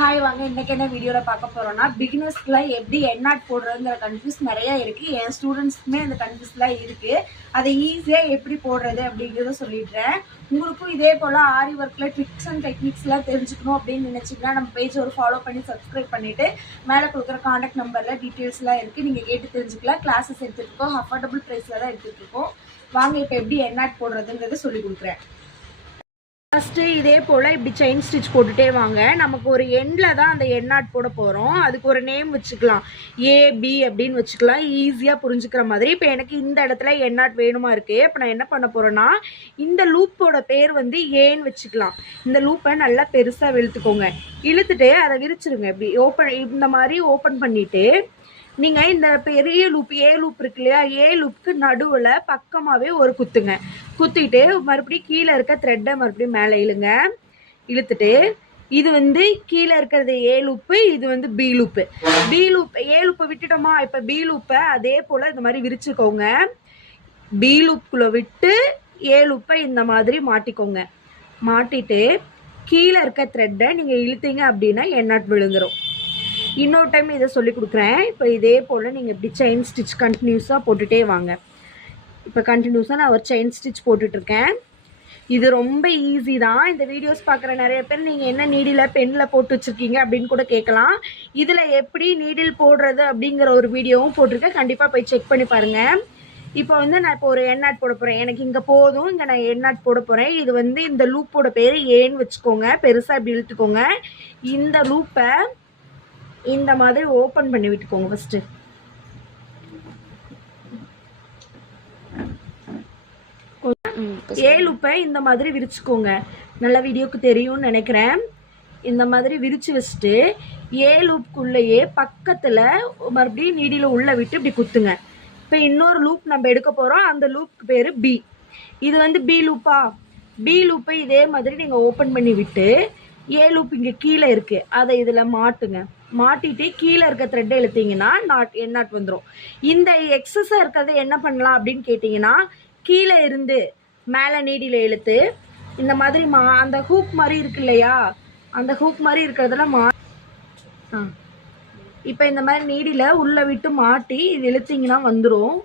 Hi வாங்க, இன்னைக்கு என்ன வீடியோவில் பார்க்க போகிறோம்னா பிகினர்ஸ்க்குலாம் எப்படி எண்ணாட் போடுறதுங்கிற கன்ஃபியூஸ் நிறையா இருக்குது. என் ஸ்டூடெண்ட்ஸ்க்குமே அந்த கன்ஃபியூஸ்லாம் இருக்குது. அதை ஈஸியாக எப்படி போடுறது அப்படிங்கிறத சொல்லிடுறேன். உங்களுக்கும் இதே போல் ஆரி ஒர்க்கில் ட்ரிக்ஸ் அண்ட் டெக்னிக்ஸ்லாம் தெரிஞ்சுக்கணும் அப்படின்னு நினச்சிங்கன்னா நம்ம பேஜ் ஒரு ஃபாலோ பண்ணி சப்ஸ்கிரைப் பண்ணிவிட்டு மேலே கொடுக்குற காண்டாக்ட் நம்பரில் டீட்டெயில்ஸ்லாம் இருக்குது. நீங்கள் கேட்டு தெரிஞ்சுக்கலாம். கிளாஸஸ் எடுத்துகிட்டு இருக்கோம், அஃபோர்டபுள் ப்ரைஸில் தான் எடுத்துகிட்டு இருக்கோம். வாங்க இப்போ எப்படி எண்ணாட் போடுறதுங்கிறத சொல்லி கொடுக்குறேன். ஃபஸ்ட்டு இதே போல் இப்படி செயின் ஸ்டிச் போட்டுகிட்டே வாங்க. நமக்கு ஒரு எண்டில் தான் அந்த எண்ணாட் போட போகிறோம். அதுக்கு ஒரு நேம் வச்சுக்கலாம், ஏபி அப்படின்னு வச்சுக்கலாம், ஈஸியாக புரிஞ்சுக்கிற மாதிரி. இப்போ எனக்கு இந்த இடத்துல எண்ணாட் வேணுமா இருக்குது. இப்போ நான் என்ன பண்ண போகிறேன்னா, இந்த லூப்போட பேர் வந்து ஏன்னு வச்சுக்கலாம். இந்த லூப்பை நல்லா பெருசாக இழுத்துக்கோங்க. இழுத்துட்டு அதை விரிச்சிருங்க. இப்படி ஓப்பன், இந்த மாதிரி ஓப்பன் பண்ணிவிட்டு நீங்கள் இந்த பெரிய லூப் ஏ லூப் இருக்கு இல்லையா, ஏ லூப்புக்கு நடுவில் பக்கமாகவே ஒரு குத்துங்க. குத்திட்டு மறுபடியும் கீழே இருக்க த்ரெட்டை மறுபடியும் மேலே இழுங்க. இழுத்துட்டு இது வந்து கீழே இருக்கிறது ஏ லூப்பு, இது வந்து பி லூப்பு. ஏ லூப்பை விட்டுட்டோமா, இப்போ பி லூப்பை அதே போல் இந்த மாதிரி விரிச்சுக்கோங்க. பி லூப்புக்குள்ளே விட்டு ஏ லூப்பை இந்த மாதிரி மாட்டிக்கோங்க. மாட்டிட்டு கீழே இருக்க த்ரெட்டை நீங்கள் இழுத்தீங்க அப்படின்னா எண்ணாட் விழுந்துடும். இன்னொரு டைம் இதை சொல்லி கொடுக்குறேன். இப்போ இதே போல் நீங்கள் இப்படி செயின் ஸ்டிச் கண்டினியூஸாக போட்டுகிட்டே வாங்க. இப்போ கண்டினியூஸாக நான் ஒரு செயின் ஸ்டிச் போட்டுட்ருக்கேன். இது ரொம்ப ஈஸி தான். இந்த வீடியோஸ் பார்க்குற நிறைய பேர் நீங்கள் என்ன நீடில் பெண்ணில் போட்டு வச்சுருக்கீங்க அப்படின்னு கூட கேட்கலாம். இதில் எப்படி நீடில் போடுறது அப்படிங்கிற ஒரு வீடியோவும் போட்டிருக்கேன். கண்டிப்பாக போய் செக் பண்ணி பாருங்கள். இப்போ வந்து நான் இப்போ ஒரு எண்ணாட் போட போகிறேன். எனக்கு இங்கே போதும், இங்கே நான் எண்ணாட் போட போகிறேன். இது வந்து இந்த லூப்போட பேர் ஏன்னு வச்சுக்கோங்க. பெருசாக இப்படி இழுத்துக்கோங்க. இந்த லூப்பை இந்த மாதிரி ஓப்பன் பண்ணி விட்டுக்கோங்க. ஃபஸ்ட்டு ஏ லூப்பை இந்த மாதிரி விரிச்சுக்கோங்க. நல்ல வீடியோக்கு தெரியும்னு நினைக்கிறேன். இந்த மாதிரி விரிச்சு வச்சுட்டு ஏ லூப்புக்குள்ளேயே பக்கத்தில் மறுபடியும் நீடியில் உள்ள விட்டு இப்படி குத்துங்க. இப்போ இன்னொரு லூப் நம்ம எடுக்க போகிறோம். அந்த லூப்புக்கு பேர் பி. இது வந்து பி லூப்பா. பி லூப்பை இதே மாதிரி நீங்கள் ஓப்பன் பண்ணி விட்டு ஏ லூப் இங்கே கீழே இருக்குது, அதை இதில் மாட்டுங்க. மாட்டிட்டு கீழே இருக்க த்ரெட்டை இழுத்தீங்கன்னா எண்ணாட் வந்துடும். இந்த எக்ஸஸாக இருக்கிறத என்ன பண்ணலாம் அப்படின்னு கேட்டிங்கன்னா, கீழே இருந்து மேலே நீடியில் இழுத்து இந்த மாதிரி அந்த ஹூக் மாதிரி இருக்கு இல்லையா, அந்த ஹூக் மாதிரி இருக்கிறதெல்லாம் இப்போ இந்த மாதிரி நீடியில் உள்ளே விட்டு மாட்டி இது இழுத்திங்கன்னா வந்துடும்.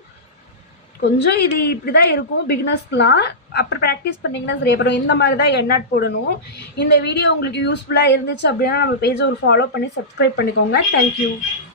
கொஞ்சம் இது இப்படி தான் இருக்கும் பிகினர்ஸ்க்குலாம். அப்புறம் ப்ராக்டிஸ் பண்ணிங்கன்னா சரி. அப்புறம் இந்த மாதிரி தான் எண்ணாட் போடணும். இந்த வீடியோ உங்களுக்கு யூஸ்ஃபுல்லாக இருந்துச்சு அப்படின்னா நம்ம பேஜை ஒரு ஃபாலோ பண்ணி சப்ஸ்கிரைப் பண்ணிக்கோங்க. தேங்க்யூ.